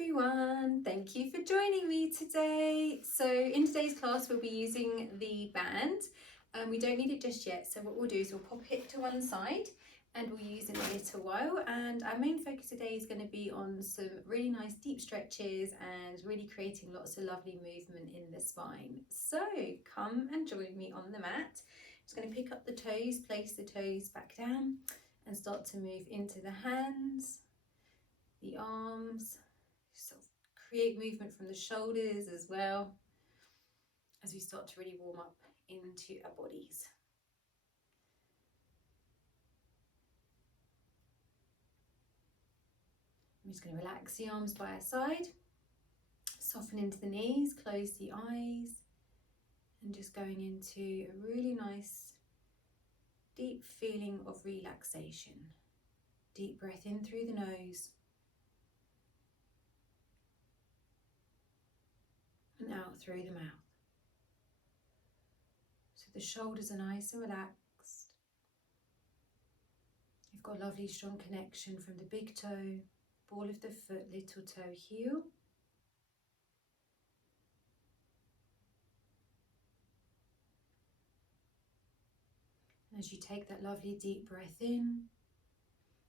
everyone, thank you for joining me today. So in today's class we'll be using the band. We don't need it just yet, so what we'll do is we'll pop it to one side and we'll use it in a little while, and our main focus today is going to be on some really nice deep stretches and really creating lots of lovely movement in the spine. So come and join me on the mat. Just going to pick up the toes, place the toes back down and start to move into the hands, the arms, sort of create movement from the shoulders as well as we start to really warm up into our bodies. I'm just going to relax the arms by our side, soften into the knees, close the eyes, and just going into a really nice deep feeling of relaxation. Deep breath in through the nose and out through the mouth. So the shoulders are nice and relaxed. You've got a lovely strong connection from the big toe, ball of the foot, little toe, heel. And as you take that lovely deep breath in,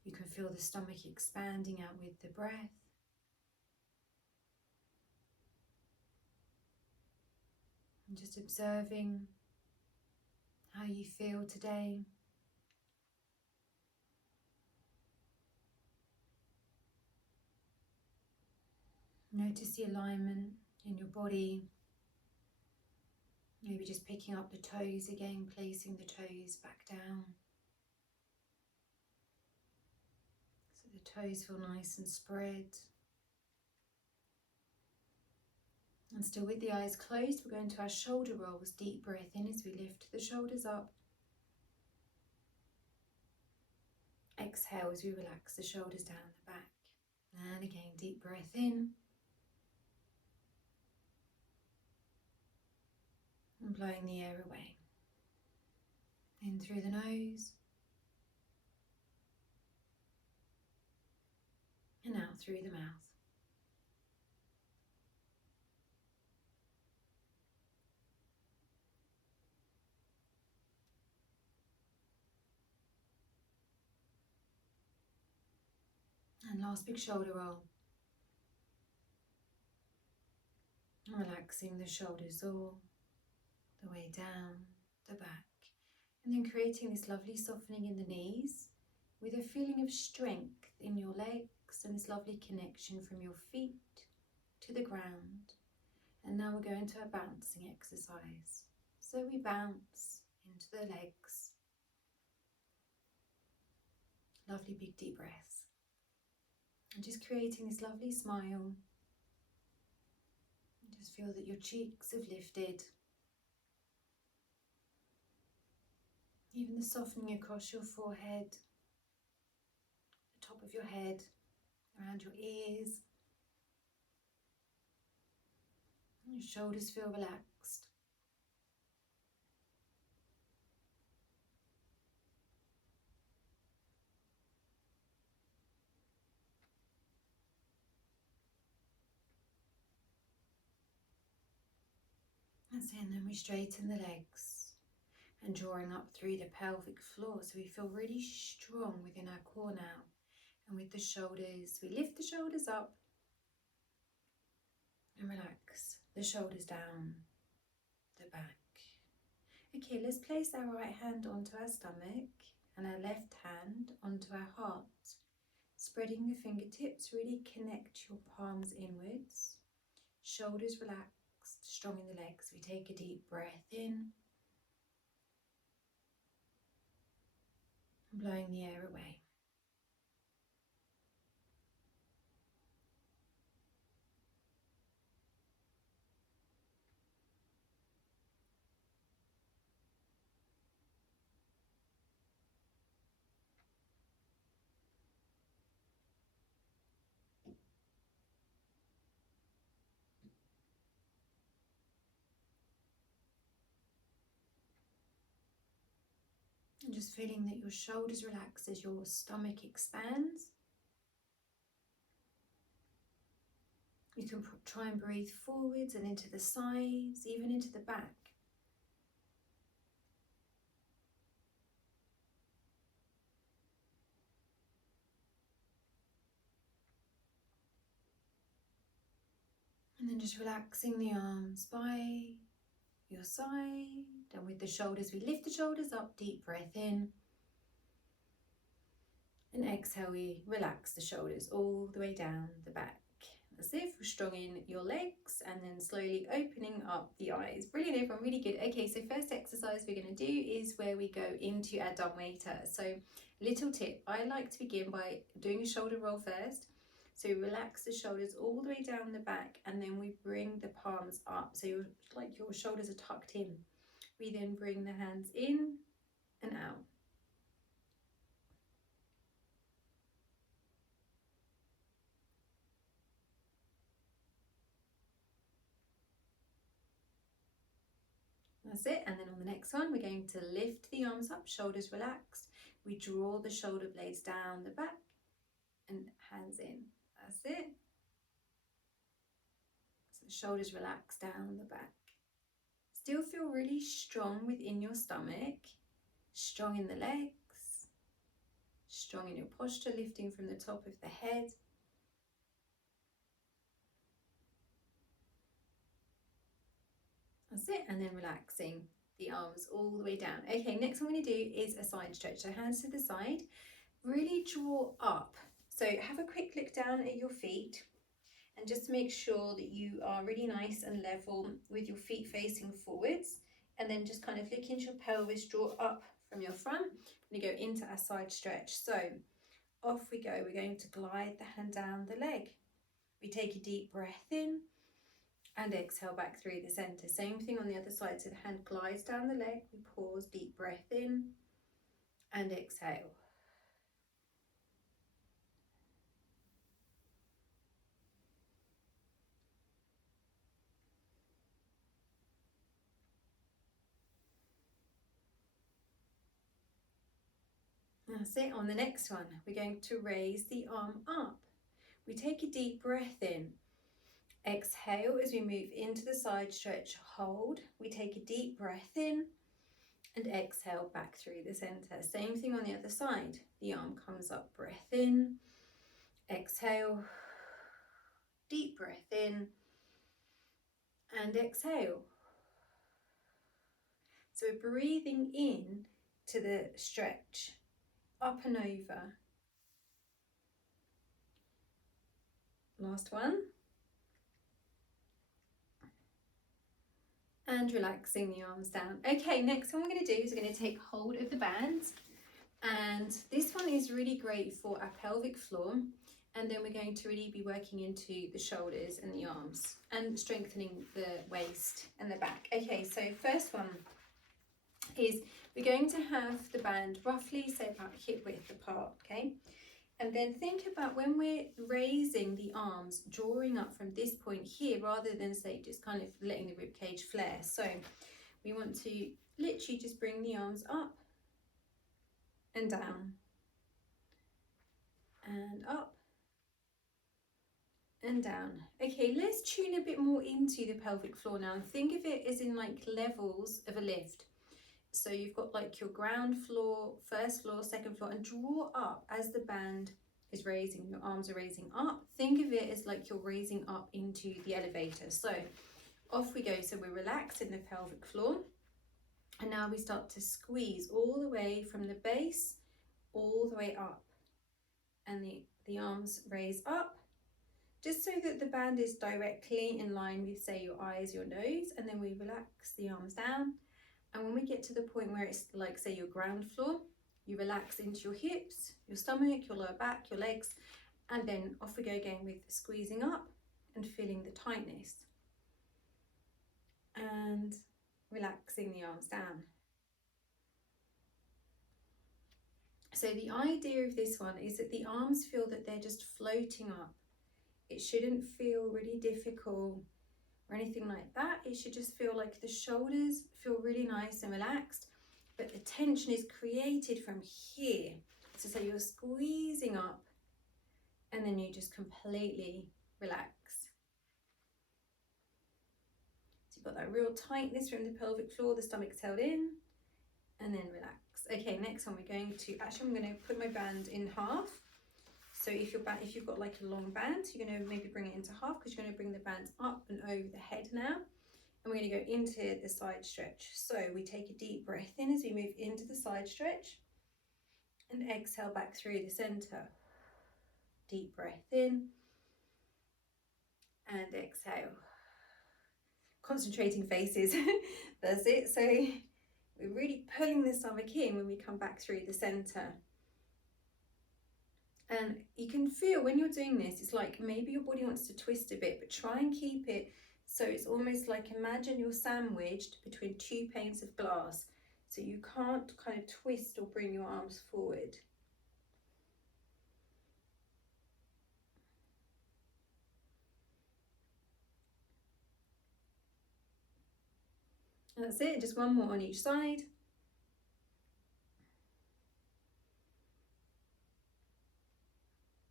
you can feel the stomach expanding out with the breath. And just observing how you feel today. Notice the alignment in your body. Maybe just picking up the toes again, placing the toes back down. So the toes feel nice and spread. And still with the eyes closed, we're going to our shoulder rolls. Deep breath in as we lift the shoulders up. Exhale as we relax the shoulders down the back. And again, deep breath in. And blowing the air away. In through the nose. And out through the mouth. And last big shoulder roll. And relaxing the shoulders all the way down the back. And then creating this lovely softening in the knees with a feeling of strength in your legs and this lovely connection from your feet to the ground. And now we're going to our bouncing exercise. So we bounce into the legs. Lovely big deep breaths. And just creating this lovely smile. And just feel that your cheeks have lifted. Even the softening across your forehead, the top of your head, around your ears. And your shoulders feel relaxed. That's it, and then we straighten the legs and drawing up through the pelvic floor so we feel really strong within our core now. And with the shoulders, we lift the shoulders up and relax the shoulders down the back. Okay, let's place our right hand onto our stomach and our left hand onto our heart. Spreading the fingertips, really connect your palms inwards. Shoulders relaxed, strong in the legs. We take a deep breath in. Blowing the air away. And just feeling that your shoulders relax as your stomach expands. can try and breathe forwards and into the sides, even into the back. And then just relaxing the arms by your side. And with the shoulders, we lift the shoulders up, deep breath in. And exhale, we relax the shoulders all the way down the back. As if we're strong in your legs, and then slowly opening up the eyes. Brilliant, everyone, really good. Okay, so first exercise we're going to do is where we go into our dumb waiter. So little tip, I like to begin by doing a shoulder roll first. So relax the shoulders all the way down the back, and then we bring the palms up. So you're like your shoulders are tucked in. We then bring the hands in and out. That's it. And then on the next one, we're going to lift the arms up, shoulders relaxed. We draw the shoulder blades down the back and hands in. That's it. So the shoulders relax down the back. Still feel really strong within your stomach, strong in the legs, strong in your posture, lifting from the top of the head. That's it. And then relaxing the arms all the way down. Okay, next one I'm going to do is a side stretch. So hands to the side, really draw up. So have a quick look down at your feet and just make sure that you are really nice and level with your feet facing forwards, and then just kind of look into your pelvis, draw up from your front. We're going to go into our side stretch. So off we go. We're going to glide the hand down the leg. We take a deep breath in and exhale back through the center. Same thing on the other side. So the hand glides down the leg. We pause, deep breath in and exhale. That's it. On the next one, we're going to raise the arm up. We take a deep breath in. Exhale as we move into the side stretch, hold. We take a deep breath in and exhale back through the center. Same thing on the other side. The arm comes up, breath in, exhale, deep breath in and exhale. So we're breathing in to the stretch, up and over. Last one. And relaxing the arms down. Okay, next one we're going to do is we're going to take hold of the band, and this one is really great for our pelvic floor, and then we're going to really be working into the shoulders and the arms and strengthening the waist and the back. Okay, so first one is we're going to have the band roughly say about hip width apart, okay? And then think about when we're raising the arms, drawing up from this point here rather than say just kind of letting the rib cage flare. So we want to literally just bring the arms up and down and up and down. Okay, let's tune a bit more into the pelvic floor now and think of it as in like levels of a lift. So you've got like your ground floor, first floor, second floor, and draw up as the band is raising, your arms are raising up. Think of it as like you're raising up into the elevator. So off we go. So we're relaxed in the pelvic floor. And now we start to squeeze all the way from the base, all the way up. And the arms raise up, just so that the band is directly in line with, say, your eyes, your nose. And then we relax the arms down. And when we get to the point where it's like, say, your ground floor, you relax into your hips, your stomach, your lower back, your legs, and then off we go again with squeezing up and feeling the tightness. And relaxing the arms down. So the idea of this one is that the arms feel that they're just floating up. It shouldn't feel really difficult or anything like that. It should just feel like the shoulders feel really nice and relaxed, but the tension is created from here. So say you're squeezing up and then you just completely relax. you've got that real tightness from the pelvic floor, the stomach's held in, and then relax. Okay, next one we're going to, I'm going to put my band in half. So if you've got like a long band, you're going to maybe bring it into half, because you're going to bring the band up and over the head now. And we're going to go into the side stretch. So we take a deep breath in as we move into the side stretch, and exhale back through the center. Deep breath in and exhale. Concentrating faces. That's it. So we're really pulling the stomach in when we come back through the center. And you can feel when you're doing this, it's like maybe your body wants to twist a bit, but try and keep it so it's almost like, imagine you're sandwiched between two panes of glass. So you can't kind of twist or bring your arms forward. And that's it, just one more on each side.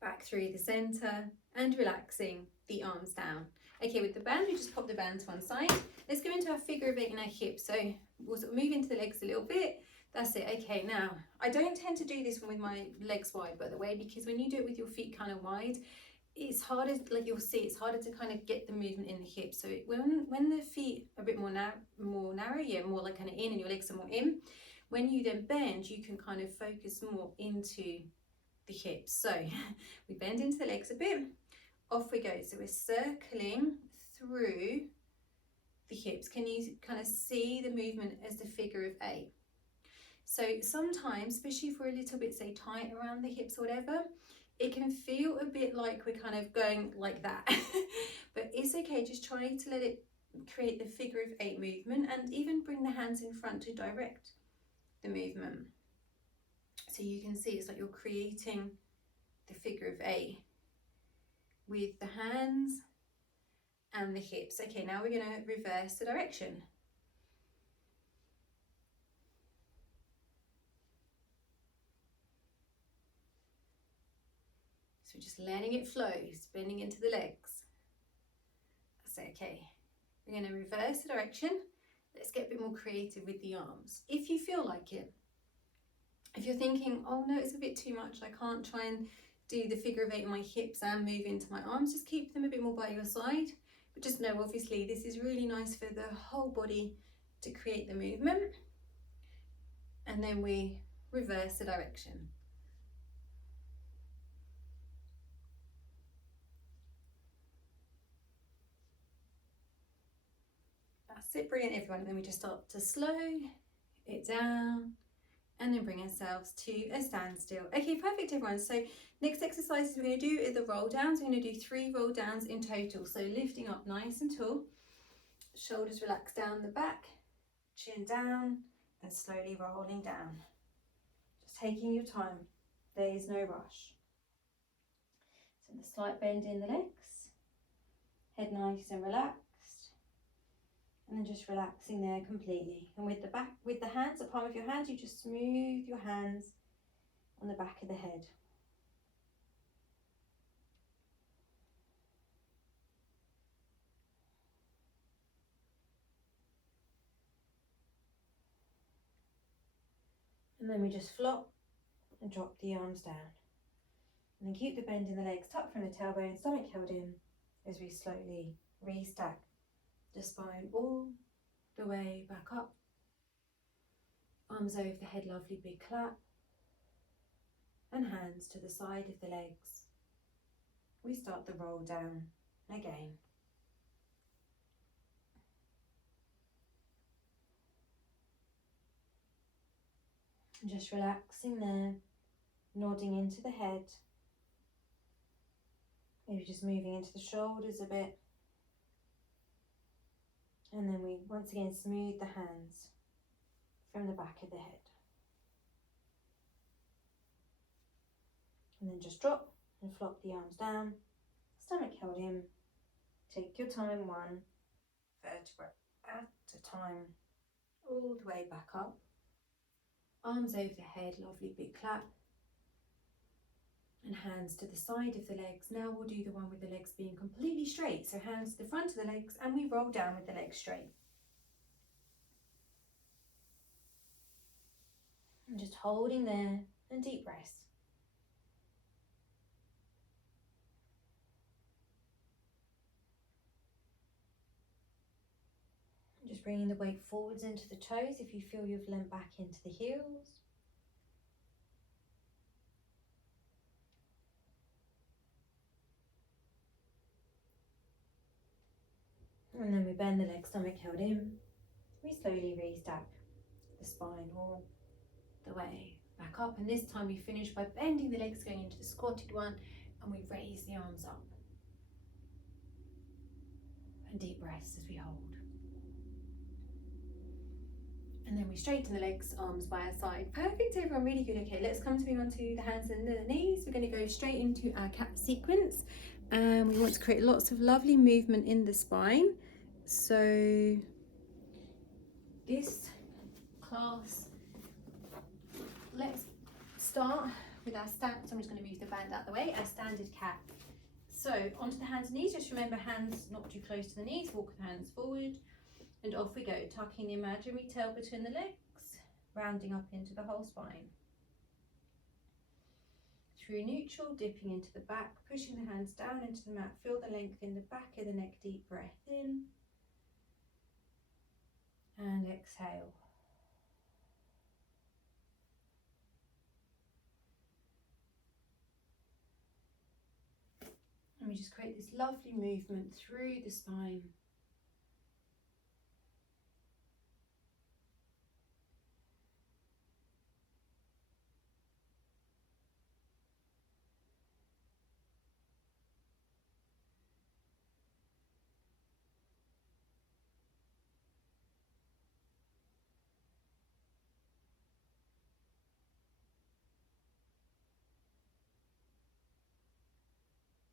Back through the center and relaxing the arms down. Okay, with the band, we just pop the band to one side. Let's go into our figure of 8 in our hips. So we'll sort of move into the legs a little bit. That's it. Okay, now I don't tend to do this one with my legs wide, by the way, because when you do it with your feet kind of wide, it's harder, like you'll see, it's harder to kind of get the movement in the hips. So when the feet are a bit more narrow, yeah, more like kind of in, and your legs are more in, when you then bend, you can kind of focus more into the hips. So we bend into the legs a bit, off we go. So we're circling through the hips. Can you kind of see the movement as the figure of 8? So sometimes, especially if we're a little bit, say, tight around the hips or whatever, it can feel a bit like we're kind of going like that. But it's okay, just try to let it create the figure of 8 movement, and even bring the hands in front to direct the movement. So you can see it's like you're creating the figure of 8 with the hands and the hips. Okay, now we're going to reverse the direction. So we're just letting it flow, bending into the legs. That's okay. We're going to reverse the direction. Let's get a bit more creative with the arms, if you feel like it. If you're thinking, oh no, it's a bit too much, I can't try and do the figure of 8 in my hips and move into my arms, just keep them a bit more by your side. But just know, obviously, this is really nice for the whole body to create the movement. And then we reverse the direction. That's it, brilliant everyone. And then we just start to slow it down, and then bring ourselves to a standstill. Okay, perfect everyone. So next exercises we're going to do are the roll downs. We're going to do 3 roll downs in total. So lifting up nice and tall, shoulders relax down the back, chin down, and slowly rolling down. Just taking your time. There is no rush. So the slight bend in the legs, head nice and relaxed, and then just relaxing there completely. And with the hands, the palm of your hands, you just smooth your hands on the back of the head. And then we just flop and drop the arms down. And then keep the bend in the legs, tuck from the tailbone, stomach held in, as we slowly restack the spine all the way back up. Arms over the head, lovely big clap. And hands to the side of the legs. We start the roll down again. And just relaxing there, nodding into the head. Maybe just moving into the shoulders a bit. And then we once again smooth the hands from the back of the head. And then just drop and flop the arms down, stomach held in. Take your time, 1 vertebra at a time, all the way back up. Arms over the head, lovely big clap. And hands to the side of the legs. Now we'll do the one with the legs being completely straight. So hands to the front of the legs and we roll down with the legs straight. And just holding there and deep breaths. Just bringing the weight forwards into the toes if you feel you've leant back into the heels. And then we bend the legs, stomach held in. We slowly restack the spine all the way back up. And this time we finish by bending the legs, going into the squatted one, and we raise the arms up. And deep breaths as we hold. And then we straighten the legs, arms by our side. Perfect, everyone, really good. Okay, let's come to move on to the hands and the knees. We're going to go straight into our cat sequence. And we want to create lots of lovely movement in the spine. So this class, let's start with our stance. I'm just going to move the band out the way, our standard cat. So onto the hands and knees. Just remember, hands not too close to the knees. Walk the hands forward. And off we go, tucking the imaginary tail between the legs, rounding up into the whole spine. Through neutral, dipping into the back, pushing the hands down into the mat. Feel the length in the back of the neck, deep breath in. And exhale. And we just create this lovely movement through the spine.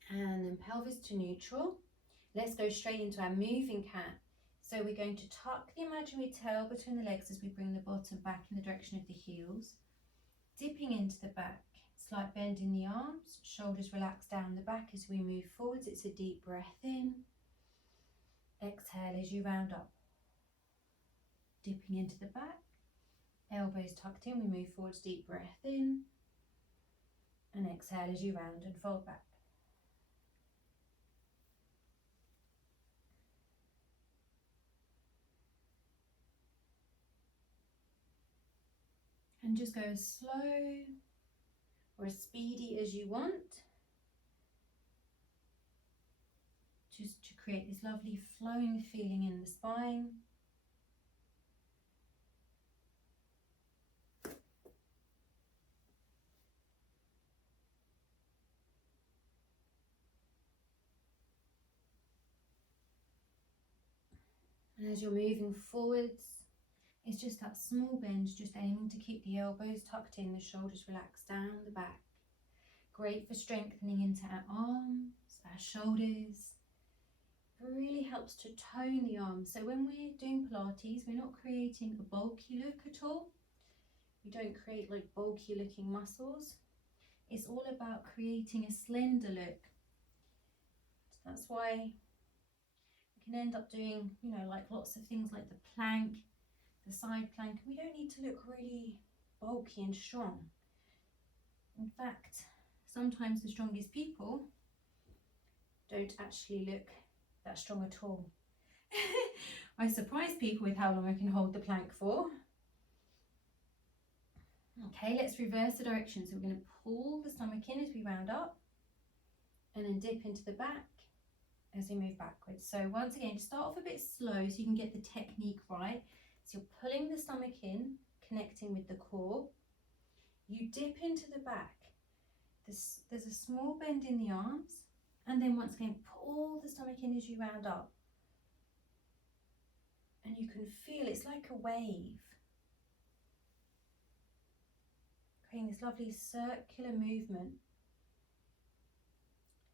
And then pelvis to neutral. Let's go straight into our moving cat. So we're going to tuck the imaginary tail between the legs as we bring the bottom back in the direction of the heels. Dipping into the back, slight bend in the arms, shoulders relax down the back as we move forwards. It's a deep breath in. Exhale as you round up. Dipping into the back, elbows tucked in, we move forwards, deep breath in. And exhale as you round and fold back. And just go as slow or as speedy as you want, just to create this lovely flowing feeling in the spine. And as you're moving forwards, it's just that small bend, just aiming to keep the elbows tucked in, the shoulders relaxed down the back. Great for strengthening into our arms, our shoulders. It really helps to tone the arms. So when we're doing Pilates, we're not creating a bulky look at all. We don't create like bulky looking muscles. It's all about creating a slender look. That's why we can end up doing, you know, like lots of things like the plank, the side plank. We don't need to look really bulky and strong. In fact, sometimes the strongest people don't actually look that strong at all. I surprise people with how long I can hold the plank for. Okay, let's reverse the direction. So we're going to pull the stomach in as we round up and then dip into the back as we move backwards. So once again, start off a bit slow so you can get the technique right. So you're pulling the stomach in, connecting with the core. You dip into the back. There's a small bend in the arms, and then once again, pull the stomach in as you round up. And you can feel it's like a wave, creating this lovely circular movement.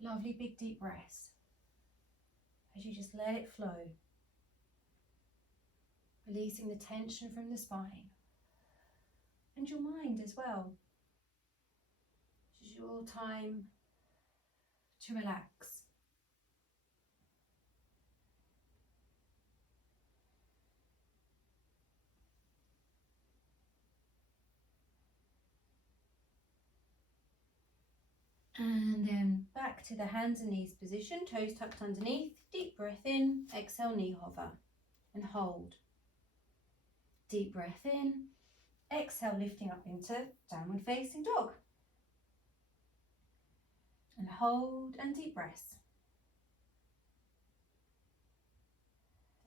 Lovely big deep breaths as you just let it flow, releasing the tension from the spine and your mind as well. So is your time to relax. And then back to the hands and knees position, toes tucked underneath. Deep breath in, exhale, knee hover and hold. Deep breath in, exhale, lifting up into downward facing dog. And hold and deep breaths.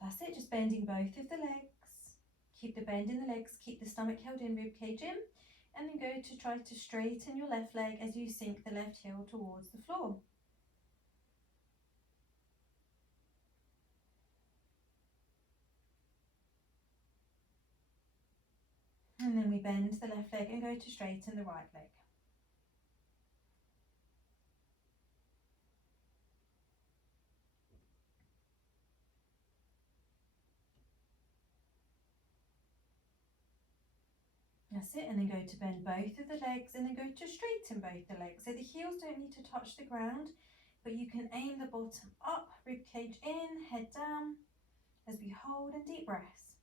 That's it, just bending both of the legs. Keep the bend in the legs, keep the stomach held in, rib cage in. And then go to try to straighten your left leg as you sink the left heel towards the floor. And then we bend the left leg and go to straighten the right leg. That's it, and then go to bend both of the legs and then go to straighten both the legs. So the heels don't need to touch the ground, but you can aim the bottom up, rib cage in, head down, as we hold and deep breaths.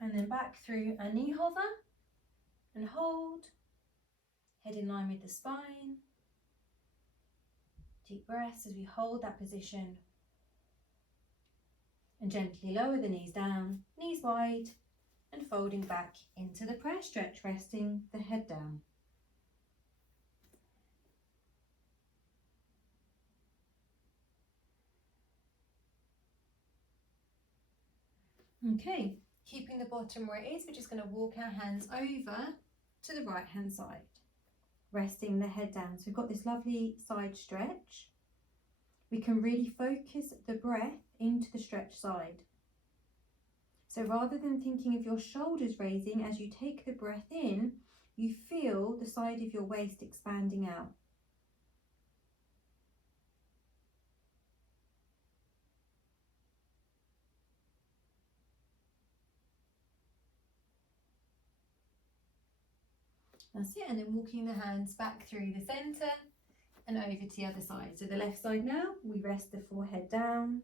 And then back through a knee hover and hold, head in line with the spine. Deep breaths as we hold that position. And gently lower the knees down, knees wide, and folding back into the prayer stretch, resting the head down. Okay, keeping the bottom where it is, we're just going to walk our hands over to the right hand side, resting the head down. So we've got this lovely side stretch. We can really focus the breath into the stretch side. So rather than thinking of your shoulders raising, as you take the breath in, you feel the side of your waist expanding out. That's it, and then walking the hands back through the centre and over to the other side. So the left side now, we rest the forehead down.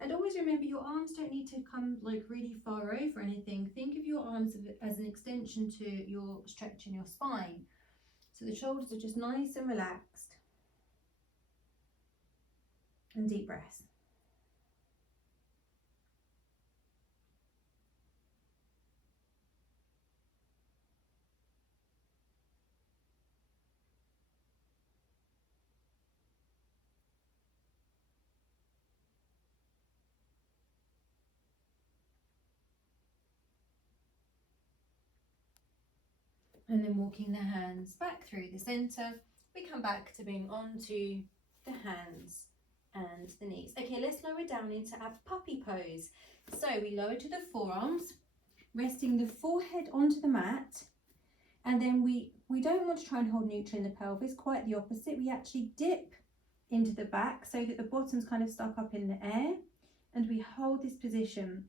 And always remember, your arms don't need to come like really far over anything. Think of your arms as an extension to your stretch in your spine. So the shoulders are just nice and relaxed. And deep breaths. And then walking the hands back through the centre, we come back to being onto the hands and the knees. Okay, let's lower down into our puppy pose. So we lower to the forearms, resting the forehead onto the mat, and then we don't want to try and hold neutral in the pelvis, quite the opposite. We actually dip into the back so that the bottom's kind of stuck up in the air, and we hold this position.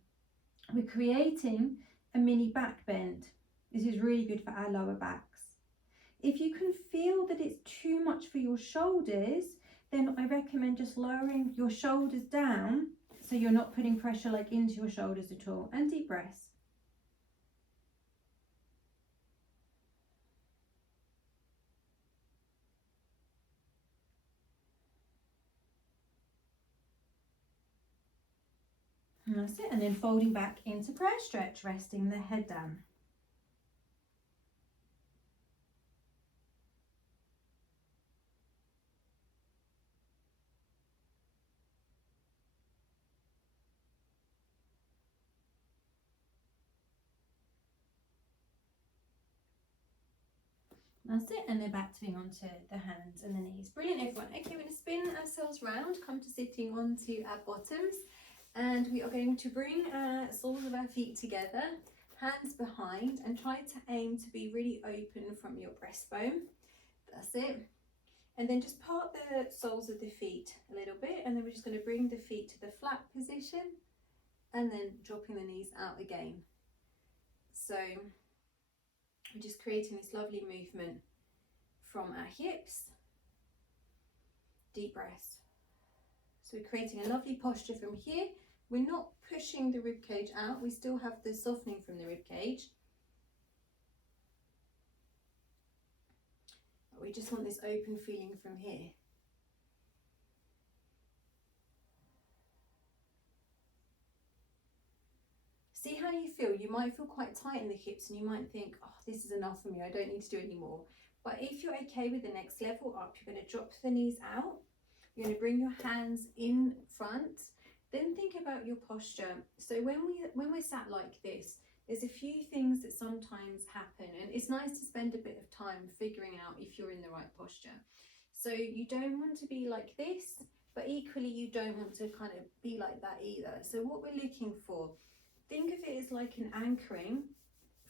We're creating a mini back bend. This is really good for our lower backs. If you can feel that it's too much for your shoulders, then I recommend just lowering your shoulders down so you're not putting pressure like into your shoulders at all. And deep breaths. And that's it. And then folding back into prayer stretch, resting the head down. That's it, and then back to being onto the hands and the knees. Brilliant, everyone. Okay, we're going to spin ourselves round, come to sitting onto our bottoms, and we are going to bring our soles of our feet together, hands behind, and try to aim to be really open from your breastbone. That's it. And then just part the soles of the feet a little bit, and then we're just going to bring the feet to the flat position, and then dropping the knees out again. So We're just creating this lovely movement from our hips. Deep breaths. So we're creating a lovely posture from here. We're not pushing the rib cage out. We still have the softening from the rib cage. But we just want this open feeling from here. See how you feel. You might feel quite tight in the hips and you might think, oh, this is enough for me. I don't need to do any more. But if you're okay with the next level up, you're going to drop the knees out. You're going to bring your hands in front. Then think about your posture. So when we're sat like this, there's a few things that sometimes happen, and it's nice to spend a bit of time figuring out if you're in the right posture. So you don't want to be like this, but equally you don't want to kind of be like that either. So what we're looking for, think of it as like an anchoring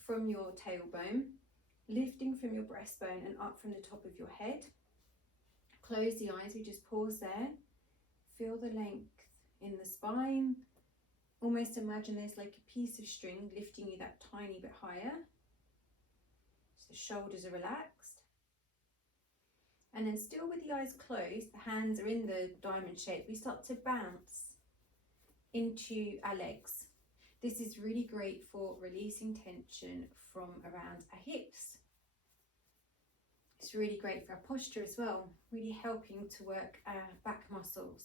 from your tailbone, lifting from your breastbone and up from the top of your head. Close the eyes, we just pause there. Feel the length in the spine. Almost imagine there's like a piece of string lifting you that tiny bit higher. So the shoulders are relaxed. And then still with the eyes closed, the hands are in the diamond shape, we start to bounce into our legs. This is really great for releasing tension from around our hips. It's really great for our posture as well, really helping to work our back muscles.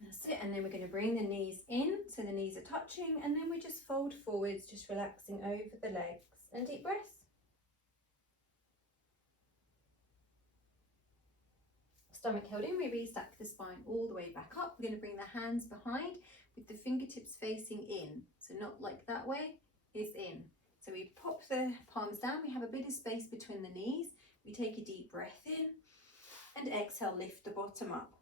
That's it, and then we're going to bring the knees in, so the knees are touching, and then we just fold forwards, just relaxing over the legs, and deep breaths. Stomach held in, we restack the spine all the way back up. We're going to bring the hands behind with the fingertips facing in, so not like that way, is in. So we pop the palms down, we have a bit of space between the knees, we take a deep breath in, and exhale, lift the bottom up.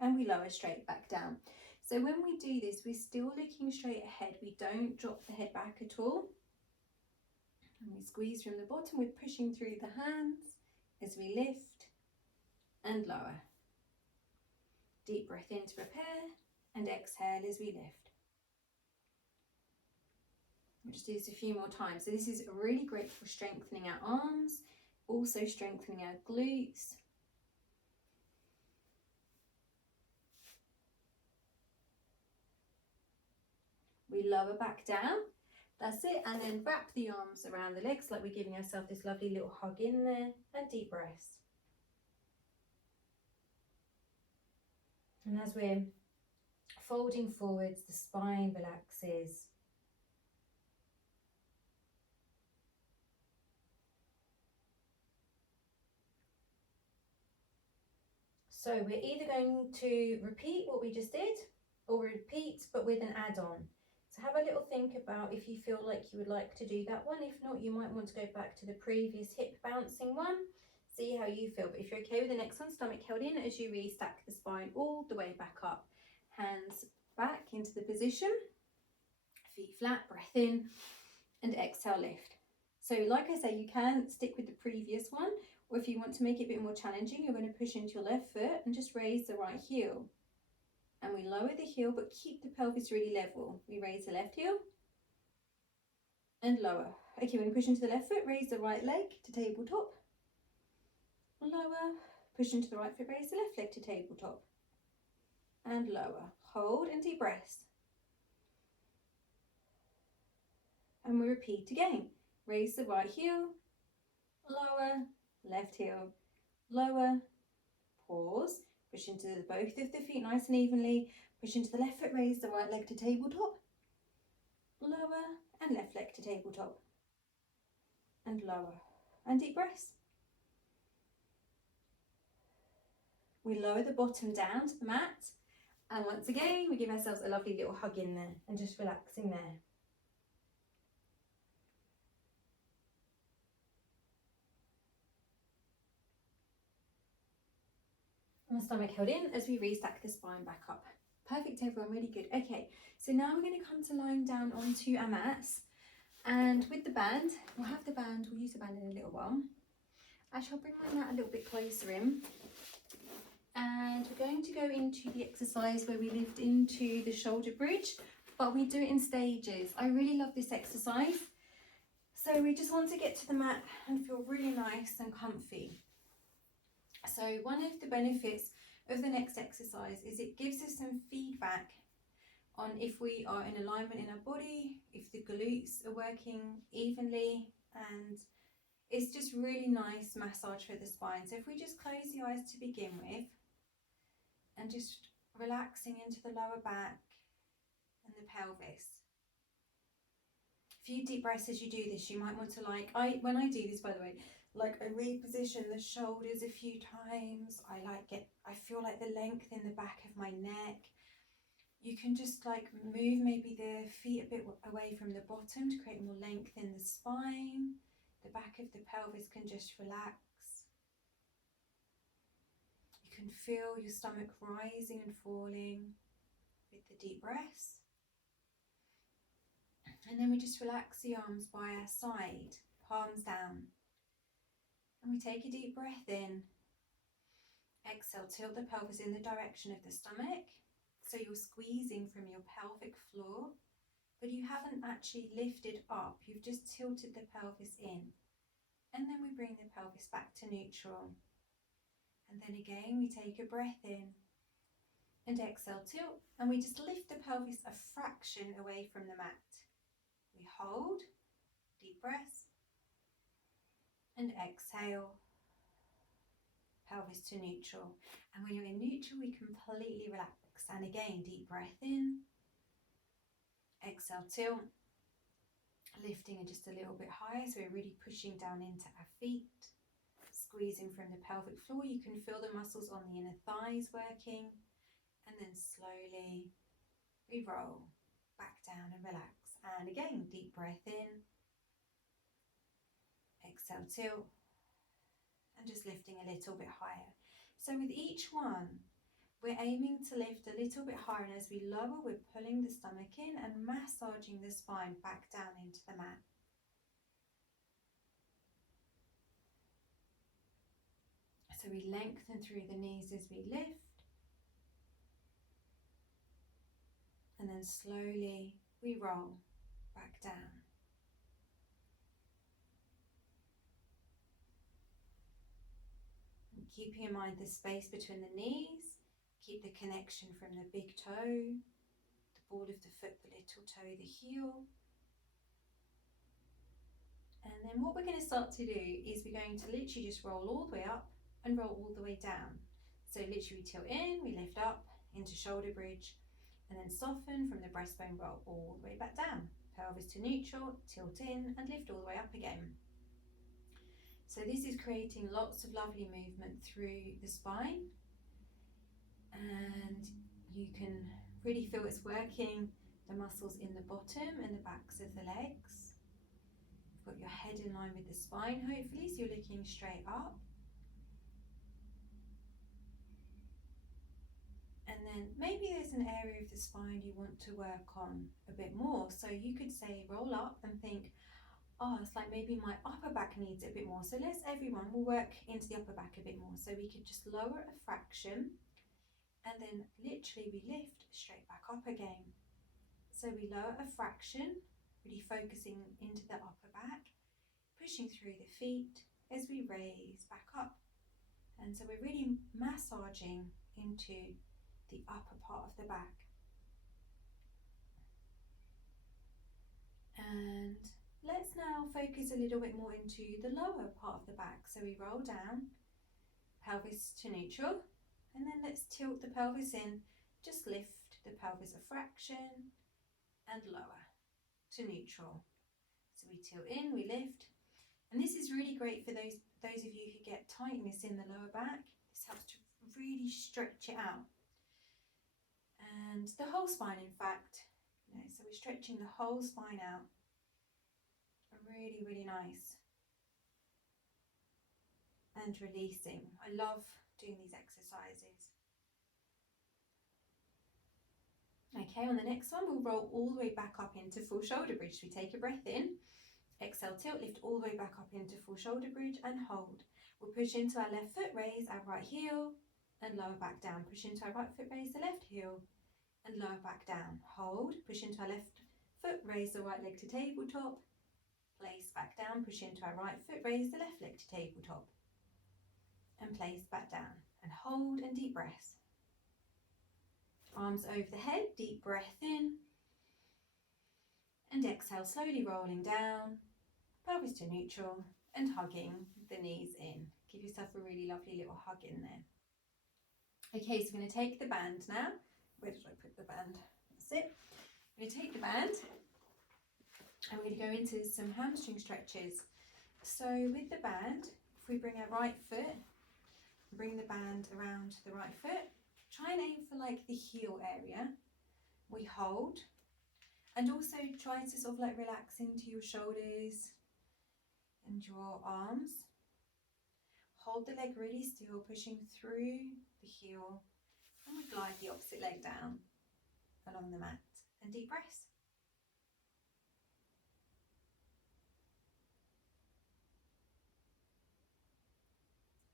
And we lower straight back down. So when we do this, we're still looking straight ahead. We don't drop the head back at all. And we squeeze from the bottom. We're pushing through the hands as we lift and lower. Deep breath in to prepare and exhale as we lift. We'll just do this a few more times. So this is really great for strengthening our arms, also strengthening our glutes. We lower back down, that's it, and then wrap the arms around the legs like we're giving ourselves this lovely little hug in there, and deep breaths. And as we're folding forwards, the spine relaxes. So we're either going to repeat what we just did, or repeat but with an add-on. So have a little think about if you feel like you would like to do that one. If not, you might want to go back to the previous hip bouncing one. See how you feel. But if you're okay with the next one, stomach held in as you restack the spine all the way back up. Hands back into the position. Feet flat, breath in, and exhale, lift. So like I say, you can stick with the previous one, or if you want to make it a bit more challenging, you're going to push into your left foot and just raise the right heel. And we lower the heel, but keep the pelvis really level. We raise the left heel and lower. Okay, we're going to push into the left foot, raise the right leg to tabletop. Lower, push into the right foot, raise the left leg to tabletop. And lower. Hold and deep breaths. And we repeat again. Raise the right heel, lower, left heel, lower, pause. Push into both of the feet nice and evenly. Push into the left foot, raise the right leg to tabletop. Lower and left leg to tabletop. And lower. And deep breaths. We lower the bottom down to the mat. And once again, we give ourselves a lovely little hug in there and just relaxing there. And the stomach held in as we restack the spine back up. Perfect, everyone, really good. Okay, so now we're going to come to lying down onto our mats. And with the band, we'll use the band in a little while. Actually, I'll bring my mat a little bit closer in. And we're going to go into the exercise where we lift into the shoulder bridge, but we do it in stages. I really love this exercise. So we just want to get to the mat and feel really nice and comfy. So one of the benefits of the next exercise is it gives us some feedback on if we are in alignment in our body, if the glutes are working evenly, and it's just really nice massage for the spine. So if we just close the eyes to begin with and just relaxing into the lower back and the pelvis. A few deep breaths as you do this. You might want to when I do this, by the way, I reposition the shoulders a few times. I feel like the length in the back of my neck. You can just move maybe the feet a bit away from the bottom to create more length in the spine. The back of the pelvis can just relax. You can feel your stomach rising and falling with the deep breaths. And then we just relax the arms by our side, palms down. And we take a deep breath in. Exhale, tilt the pelvis in the direction of the stomach. So you're squeezing from your pelvic floor, but you haven't actually lifted up. You've just tilted the pelvis in. And then we bring the pelvis back to neutral. And then again, we take a breath in. And exhale, tilt. And we just lift the pelvis a fraction away from the mat. We hold, deep breath, and exhale, pelvis to neutral. And when you're in neutral, we completely relax. And again, deep breath in, exhale, tilt, lifting just a little bit higher. So we're really pushing down into our feet, squeezing from the pelvic floor. You can feel the muscles on the inner thighs working. And then slowly we roll back down and relax. And again, deep breath in, exhale, tilt, and just lifting a little bit higher. So with each one, we're aiming to lift a little bit higher, and as we lower, we're pulling the stomach in and massaging the spine back down into the mat. So we lengthen through the knees as we lift, and then slowly we roll back down. And keeping in mind the space between the knees, keep the connection from the big toe, the ball of the foot, the little toe, the heel. And then what we're going to start to do is we're going to literally just roll all the way up and roll all the way down. So literally tilt in, we lift up into shoulder bridge, and then soften from the breastbone, roll all the way back down. Pelvis to neutral, tilt in and lift all the way up again. So this is creating lots of lovely movement through the spine, and you can really feel it's working the muscles in the bottom and the backs of the legs. You've got your head in line with the spine, hopefully, so you're looking straight up. And then maybe there's an area of the spine you want to work on a bit more. So you could say roll up and think, oh, it's like maybe my upper back needs it a bit more. So everyone will work into the upper back a bit more. So we could just lower a fraction and then literally we lift straight back up again. So we lower a fraction, really focusing into the upper back, pushing through the feet as we raise back up. And so we're really massaging into the upper part of the back. And let's now focus a little bit more into the lower part of the back. So we roll down, pelvis to neutral, and then let's tilt the pelvis in, just lift the pelvis a fraction and lower to neutral. So we tilt in, we lift, and this is really great for those of you who get tightness in the lower back. This helps to really stretch it out. And the whole spine, in fact, so we're stretching the whole spine out. Really, really nice. And releasing. I love doing these exercises. Okay, on the next one, we'll roll all the way back up into full shoulder bridge. We take a breath in, exhale, tilt, lift all the way back up into full shoulder bridge and hold. We'll push into our left foot, raise our right heel and lower back down. Push into our right foot, raise the left heel and lower back down. Hold, push into our left foot, raise the right leg to tabletop, place back down, push into our right foot, raise the left leg to tabletop and place back down and hold and deep breath. Arms over the head, deep breath in and exhale, slowly rolling down, pelvis to neutral and hugging the knees in. Give yourself a really lovely little hug in there. Okay, so we're going to take the band now. Where did I put the band? That's it. We're going to take the band and we're going to go into some hamstring stretches. So with the band, if we bring our right foot, bring the band around the right foot, try and aim for like the heel area. We hold and also try to sort of like relax into your shoulders and your arms. Hold the leg really still, pushing through the heel, and we glide the opposite leg down along the mat and deep breaths.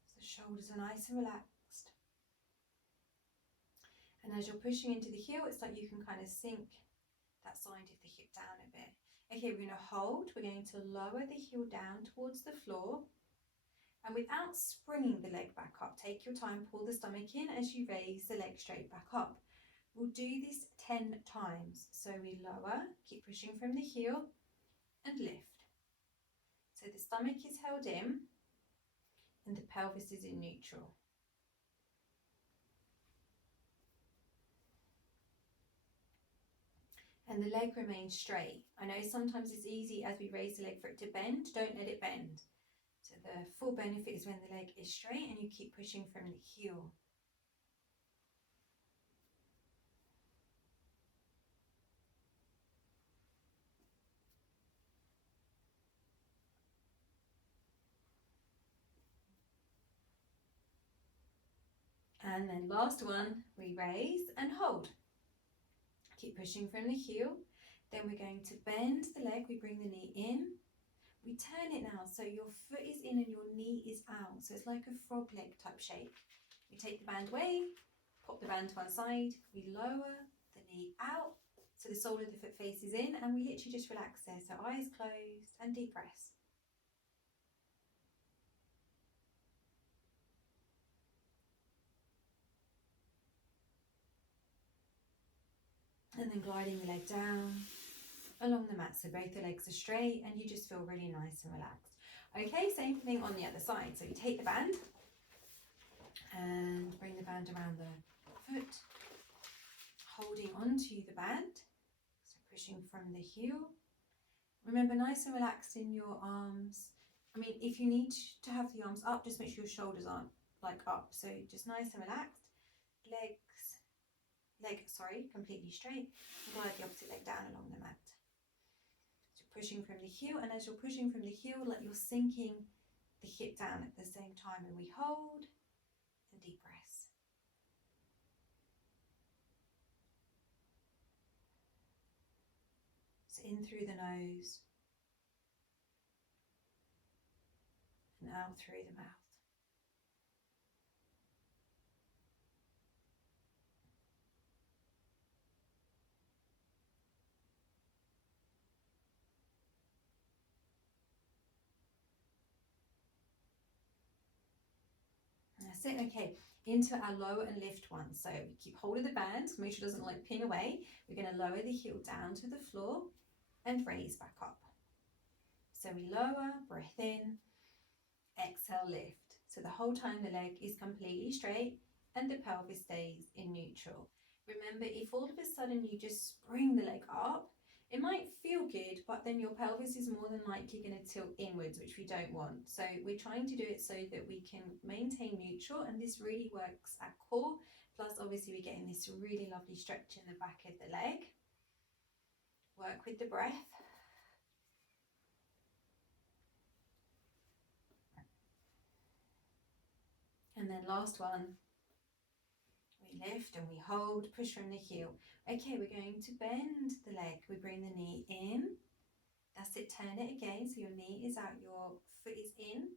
So the shoulders are nice and relaxed. And as you're pushing into the heel, it's like you can kind of sink that side of the hip down a bit. Okay, we're going to hold. We're going to lower the heel down towards the floor. And without springing the leg back up, take your time, pull the stomach in as you raise the leg straight back up. We'll do this 10 times. So we lower, keep pushing from the heel and lift. So the stomach is held in and the pelvis is in neutral. And the leg remains straight. I know sometimes it's easy as we raise the leg for it to bend. Don't let it bend. So the full benefit is when the leg is straight and you keep pushing from the heel. And then last one, we raise and hold. Keep pushing from the heel. Then we're going to bend the leg. We bring the knee in. We turn it now so your foot is in and your knee is out. So it's like a frog leg type shape. We take the band away, pop the band to one side. We lower the knee out so the sole of the foot faces in, and we literally just relax there. So eyes closed and deep breaths. And then gliding the leg down along the mat so both the legs are straight and you just feel really nice and relaxed. Okay, same thing on the other side. So you take the band and bring the band around the foot, holding onto the band, so pushing from the heel. Remember, nice and relaxed in your arms. I mean, if you need to have the arms up, just make sure your shoulders aren't like up. So just nice and relaxed. Leg completely straight. Glide the opposite leg down along the mat. So pushing from the heel, and as you're pushing from the heel, like you're sinking the hip down at the same time, and we hold and deep breaths. So in through the nose and out through the mouth. That's it. Okay, into our lower and lift one. So we keep hold of the band, make sure it doesn't like ping away. We're going to lower the heel down to the floor and raise back up. So we lower, breath in, exhale, lift. So the whole time the leg is completely straight and the pelvis stays in neutral. Remember, if all of a sudden you just spring the leg up, it might feel good, but then your pelvis is more than likely going to tilt inwards, which we don't want. So we're trying to do it so that we can maintain neutral, and this really works at core. Plus, obviously, we're getting this really lovely stretch in the back of the leg. Work with the breath. And then last one, We lift and we hold, push from the heel. Okay, we're going to bend the leg. We bring the knee in. That's it, turn it again so your knee is out, your foot is in.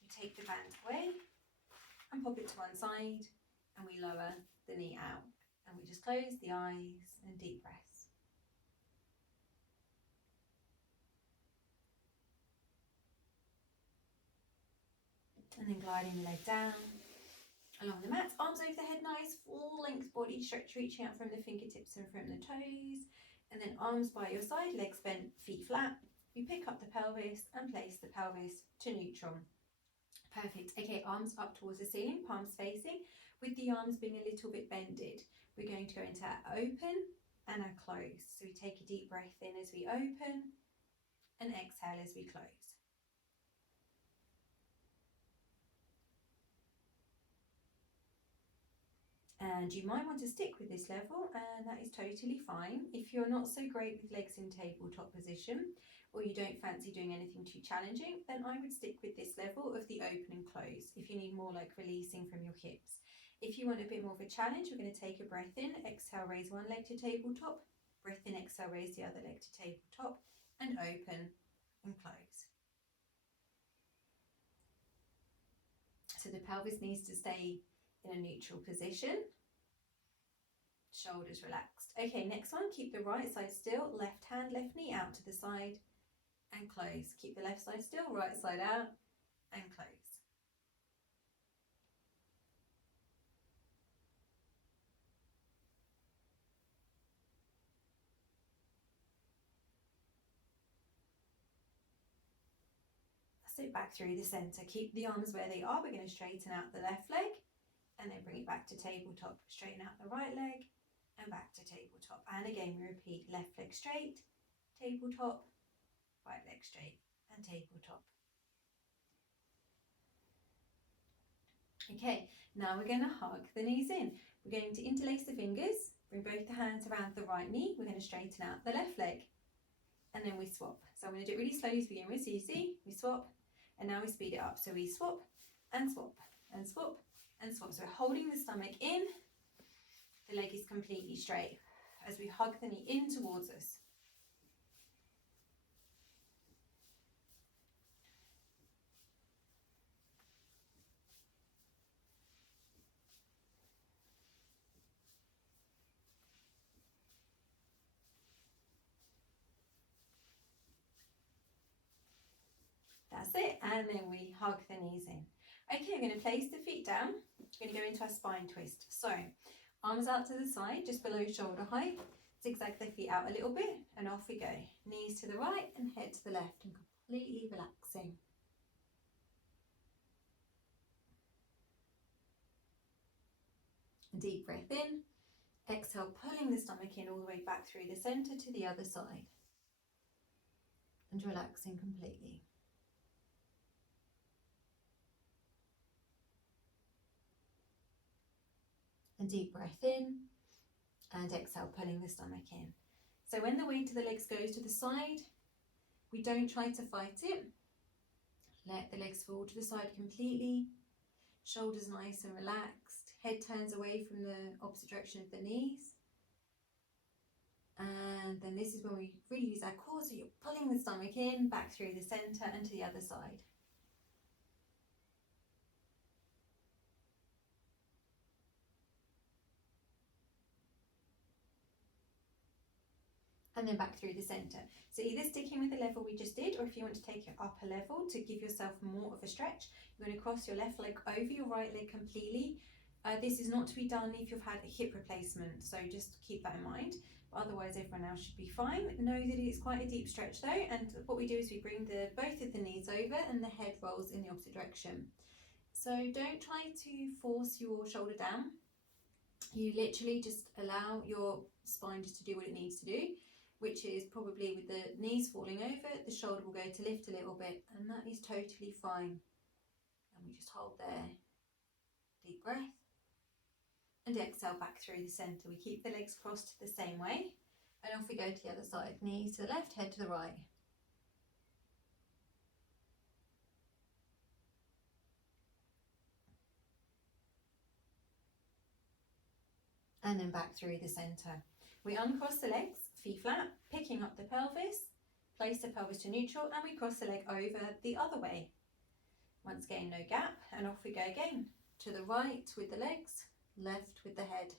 We take the band away and pop it to one side and we lower the knee out. And we just close the eyes and deep breaths. And then gliding the leg down along the mat, arms over the head, nice full length body stretch, reaching out from the fingertips and from the toes. And then arms by your side, legs bent, feet flat. We pick up the pelvis and place the pelvis to neutral. Perfect. Okay, arms up towards the ceiling, palms facing, with the arms being a little bit bended. We're going to go into our open and our close. So we take a deep breath in as we open and exhale as we close. And you might want to stick with this level, and that is totally fine. If you're not so great with legs in tabletop position, or you don't fancy doing anything too challenging, then I would stick with this level of the open and close if you need more like releasing from your hips. If you want a bit more of a challenge, we're going to take a breath in, exhale, raise one leg to tabletop, breath in, exhale, raise the other leg to tabletop, and open and close. So the pelvis needs to stay in a neutral position, shoulders relaxed. Okay, next one, keep the right side still, left hand, left knee out to the side and close. Keep the left side still, right side out and close. Sit back through the center, keep the arms where they are. We're going to straighten out the left leg and then bring it back to tabletop. Straighten out the right leg and back to tabletop. And again, we repeat, left leg straight, tabletop, right leg straight and tabletop. Okay, now we're going to hug the knees in. We're going to interlace the fingers, bring both the hands around the right knee. We're going to straighten out the left leg and then we swap. So I'm going to do it really slowly to begin with. So you see, we swap and now we speed it up. So we swap and swap and swap and swap. So we're holding the stomach in, the leg is completely straight as we hug the knee in towards us. That's it, and then we hug the knees in. Okay, we're going to place the feet down. We're going to go into our spine twist. So, arms out to the side, just below shoulder height. Zigzag the feet out a little bit, and off we go. Knees to the right and head to the left, and completely relaxing. Deep breath in. Exhale, pulling the stomach in all the way back through the center to the other side. And relaxing completely. And deep breath in and exhale, pulling the stomach in. So when the weight of the legs goes to the side, we don't try to fight it. Let the legs fall to the side completely. Shoulders nice and relaxed. Head turns away from the opposite direction of the knees. And then this is when we really use our core. So you're pulling the stomach in, back through the center and to the other side. And then back through the center. So either sticking with the level we just did, or if you want to take it up a level to give yourself more of a stretch, you're going to cross your left leg over your right leg completely. This is not to be done if you've had a hip replacement, so just keep that in mind. But otherwise, everyone else should be fine. Know that it's quite a deep stretch though, and what we do is we bring both of the knees over and the head rolls in the opposite direction. So don't try to force your shoulder down. You literally just allow your spine just to do what it needs to do, which is probably with the knees falling over, the shoulder will go to lift a little bit, and that is totally fine. And we just hold there, deep breath, and exhale back through the center. We keep the legs crossed the same way, and off we go to the other side. Knees to the left, head to the right. and then back through the center. We uncross the legs, feet flat, picking up the pelvis, place the pelvis to neutral, and we cross the leg over the other way. Once again, no gap, and off we go again. To the right with the legs, left with the head.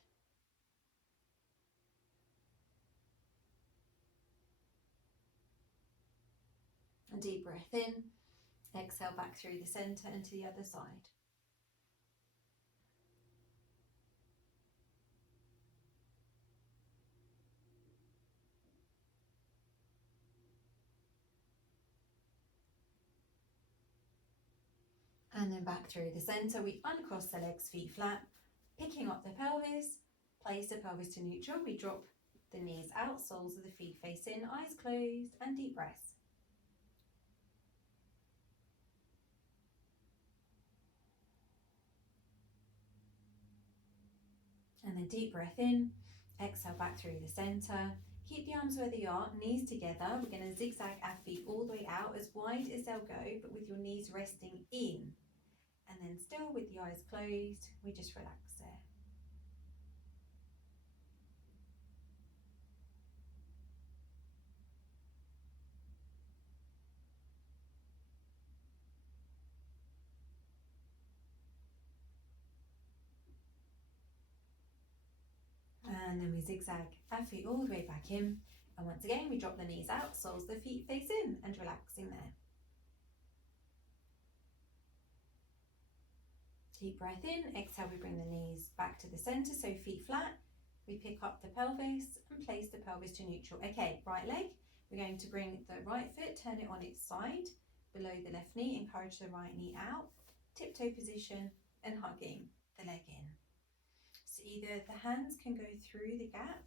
A deep breath in, exhale back through the center and to the other side. And then back through the center, we uncross the legs, feet flat, picking up the pelvis, place the pelvis to neutral, we drop the knees out, soles of the feet face in, eyes closed, and deep breaths. And then deep breath in, exhale back through the center. Keep the arms where they are, knees together. We're going to zigzag our feet all the way out as wide as they'll go, but with your knees resting in. And then still with the eyes closed, we just relax there. And then we zigzag our feet all the way back in. And once again, we drop the knees out, soles of the feet face in, and relaxing there. Deep breath in, exhale, we bring the knees back to the center, so feet flat. We pick up the pelvis and place the pelvis to neutral. Okay, right leg, we're going to bring the right foot, turn it on its side, below the left knee, encourage the right knee out, tiptoe position, and hugging the leg in. So either the hands can go through the gap,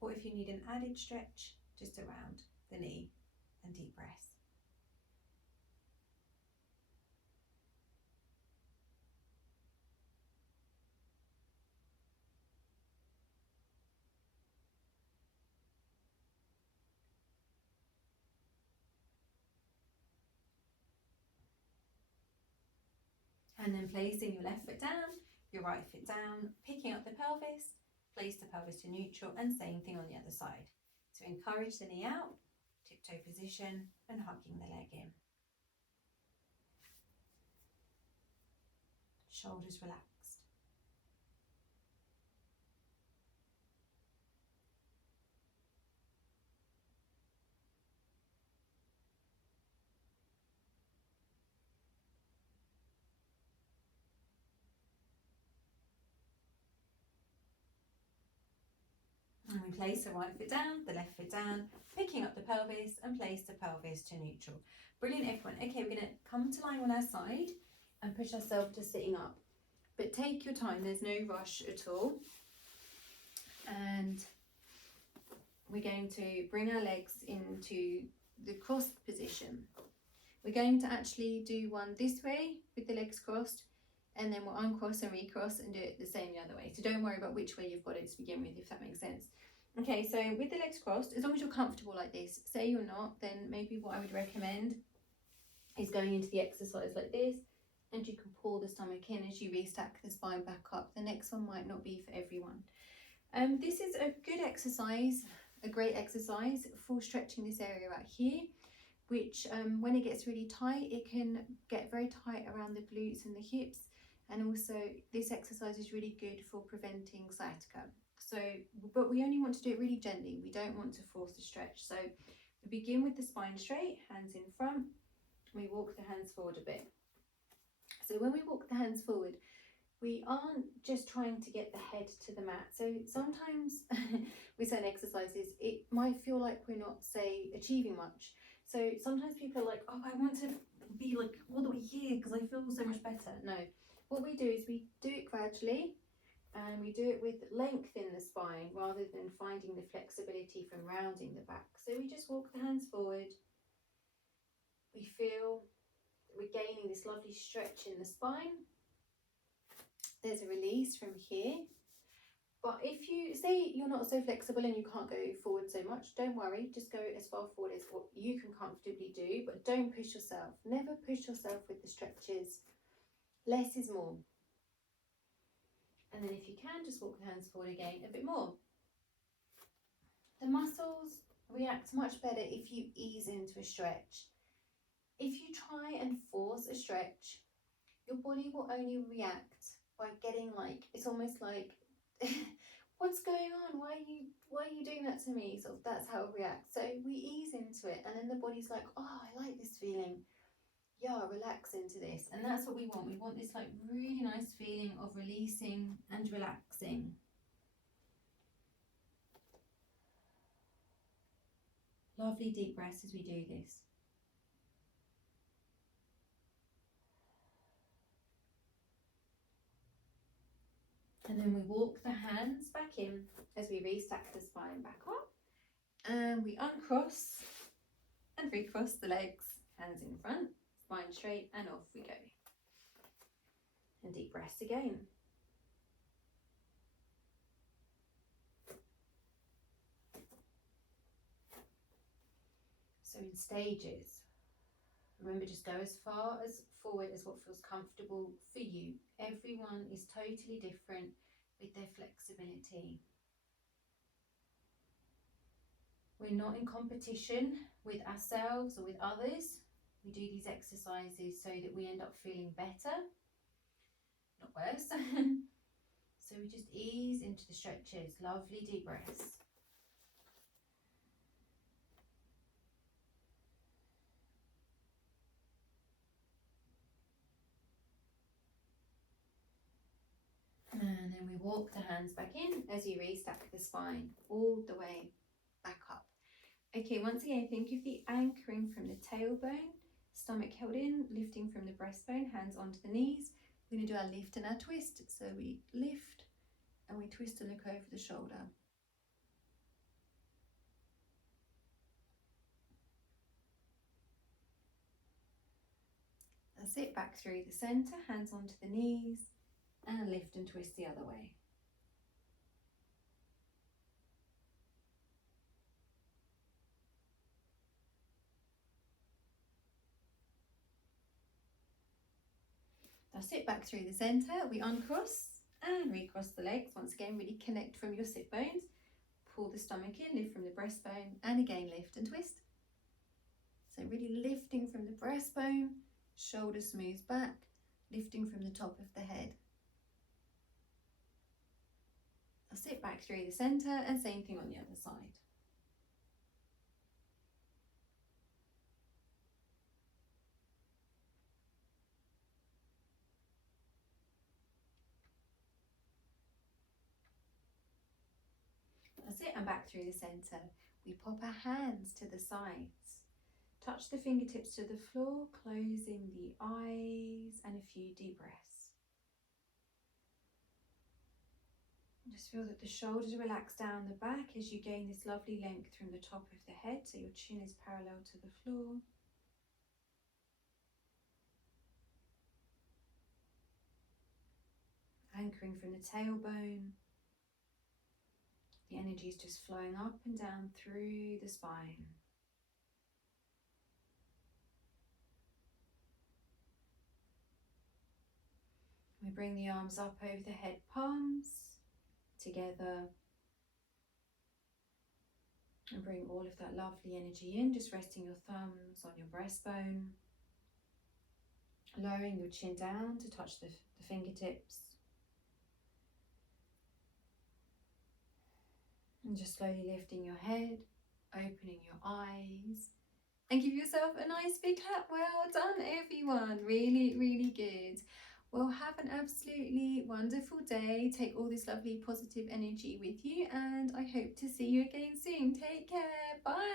or if you need an added stretch, just around the knee, and deep breaths. And then placing your left foot down, your right foot down, picking up the pelvis, place the pelvis to neutral, and same thing on the other side. So encourage the knee out, tiptoe position, and hugging the leg in. Shoulders relaxed. And we place the right foot down, the left foot down, picking up the pelvis, and place the pelvis to neutral. Brilliant, everyone. Okay, we're going to come to lying on our side and push ourselves to sitting up. But take your time, there's no rush at all. And we're going to bring our legs into the crossed position. We're going to actually do one this way with the legs crossed, and then we'll uncross and recross and do it the same the other way. So don't worry about which way you've got it to begin with, if that makes sense. Okay, so with the legs crossed, as long as you're comfortable like this, say you're not, then maybe what I would recommend is going into the exercise like this, and you can pull the stomach in as you restack the spine back up. The next one might not be for everyone. This is a good exercise, a great exercise for stretching this area right here, which when it gets really tight, it can get very tight around the glutes and the hips. And also this exercise is really good for preventing sciatica. So, but we only want to do it really gently. We don't want to force the stretch. So we begin with the spine straight, hands in front. We walk the hands forward a bit. So when we walk the hands forward, we aren't just trying to get the head to the mat. So sometimes with certain exercises, it might feel like we're not, say, achieving much. So sometimes people are like, oh, I want to be like all the way here because I feel so much better. No, what we do is we do it gradually, and we do it with length in the spine rather than finding the flexibility from rounding the back. So we just walk the hands forward. We feel we're gaining this lovely stretch in the spine. There's a release from here. But if you say you're not so flexible and you can't go forward so much, don't worry, just go as far forward as what you can comfortably do, but don't push yourself. Never push yourself with the stretches. Less is more. And then if you can, just walk the hands forward again a bit more. The muscles react much better if you ease into a stretch. If you try and force a stretch, your body will only react by getting like, it's almost like, what's going on? Why are you doing that to me? So that's how it reacts. So we ease into it, and then the body's like, oh, I like this feeling. Yeah, relax into this. And that's what we want. We want this like really nice feeling of releasing and relaxing. Lovely deep breaths as we do this. And then we walk the hands back in as we restack the spine back up. And we uncross and recross the legs, hands in front, spine straight, and off we go. And deep breaths again. So in stages, remember, just go as far as forward as what feels comfortable for you. Everyone is totally different with their flexibility. We're not in competition with ourselves or with others. We do these exercises so that we end up feeling better, not worse. So we just ease into the stretches, lovely deep breaths. And then we walk the hands back in as you restack the spine all the way back up. Okay, once again, think of the anchoring from the tailbone, stomach held in, lifting from the breastbone, hands onto the knees. We're going to do our lift and our twist. So we lift and we twist and look over the shoulder. That's it, back through the centre, hands onto the knees, and lift and twist the other way. That's it, back through the centre, we uncross and recross the legs. Once again, really connect from your sit bones. Pull the stomach in, lift from the breastbone, and again lift and twist. So really lifting from the breastbone, shoulder smooths back, lifting from the top of the head. That's it, back through the centre, and same thing on the other side. That's it, and back through the centre. We pop our hands to the sides. Touch the fingertips to the floor, closing the eyes, and a few deep breaths. Just feel that the shoulders relax down the back as you gain this lovely length from the top of the head, so your chin is parallel to the floor. Anchoring from the tailbone. The energy is just flowing up and down through the spine. We bring the arms up over the head, palms together, and bring all of that lovely energy in, just resting your thumbs on your breastbone, lowering your chin down to touch the fingertips, and just slowly lifting your head, opening your eyes, and give yourself a nice big clap. Well done, everyone. Really, really good. Well, have an absolutely wonderful day. Take all this lovely positive energy with you, and I hope to see you again soon. Take care. Bye.